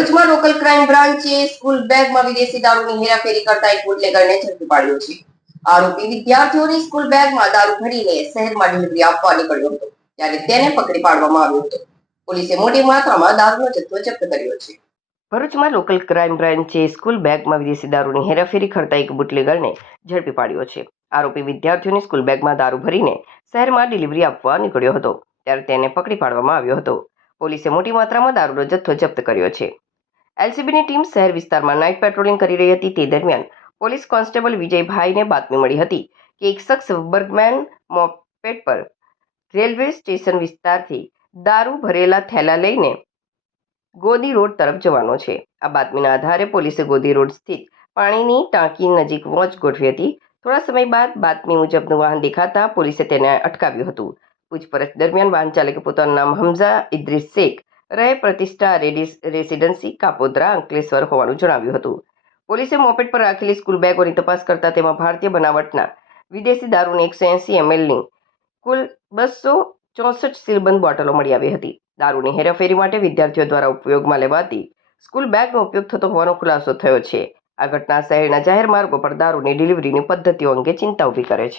ભરૂચમાં local crime બ્રાન્ચે school બેગમાં વિદેશી દારૂની હેરાફેરી કરતા એક બુટલેગરને ઝડપી પાડ્યો છે. આરોપી વિદ્યાર્થીઓની સ્કૂલ બેગમાં દારૂ ભરીને શહેરમાં ડિલિવરી આપવા નીકળ્યો હતો, ત્યારે તેને પકડી પાડવામાં આવ્યો હતો. પોલીસે મોટી માત્રામાં દારૂનો જથ્થો જપ્ત કર્યો છે. ભરૂચમાં લોકલ ક્રાઇમ બ્રાન્ચે સ્કૂલ બેગમાં વિદેશી દારૂની હેરાફેરી કરતા એક બુટલેગરને ઝડપી પાડ્યો છે. આરોપી વિદ્યાર્થીઓની સ્કૂલ બેગમાં દારૂ ભરીને શહેરમાં ડિલિવરી આપવા નીકળ્યો હતો, ત્યારે તેને પકડી પાડવામાં આવ્યો હતો. પોલીસે મોટી માત્રામાં દારૂનો જથ્થો જપ્ત કર્યો છે. એલસીબીની ટીમ શહેર વિસ્તારમાં નાઇટ પેટ્રોલિંગ કરી રહી હતી. તે દરમિયાન પોલીસ કોન્સ્ટેબલ વિજયભાઈને બાતમી મળી હતી કે એક શખ્સ બર્ગમેન મોપેડ પર રેલવે સ્ટેશન વિસ્તારથી દારૂ ભરેલા થેલા લઈને ગોદી રોડ તરફ જવાનો છે. આ બાતમીના આધારે પોલીસે ગોદી રોડ સ્થિત પાણીની ટાંકી નજીક વોચ ગોઠવી હતી. થોડા સમય બાદ બાતમી મુજબનું વાહન દેખાતા પોલીસે તેને અટકાવ્યું હતું. પૂછપરછ દરમિયાન વાહન ચાલકે પોતાનું નામ હમઝા ઇદ્રીસ શેખ, રહે પ્રતિષ્ઠા રેસિડેન્સી, કાપોદ્રા, અંકલેશ્વર હોવાનું જણાવ્યું હતું. પોલીસે મોપેડ પર રાખેલી સ્કૂલ બેગોની તપાસ કરતા તેમાં ભારતીય બનાવટના વિદેશી દારૂની 180 mlની કુલ 264 સીલબંધ બોટલો મળી આવી હતી. દારૂની હેરાફેરી માટે વિદ્યાર્થીઓ દ્વારા ઉપયોગમાં લેવાતી સ્કૂલ બેગનો ઉપયોગ થતો હોવાનો ખુલાસો થયો છે. આ ઘટના શહેરના જાહેર માર્ગો પર દારૂની ડિલિવરીની પદ્ધતિઓ અંગે ચિંતા ઊભી કરે છે.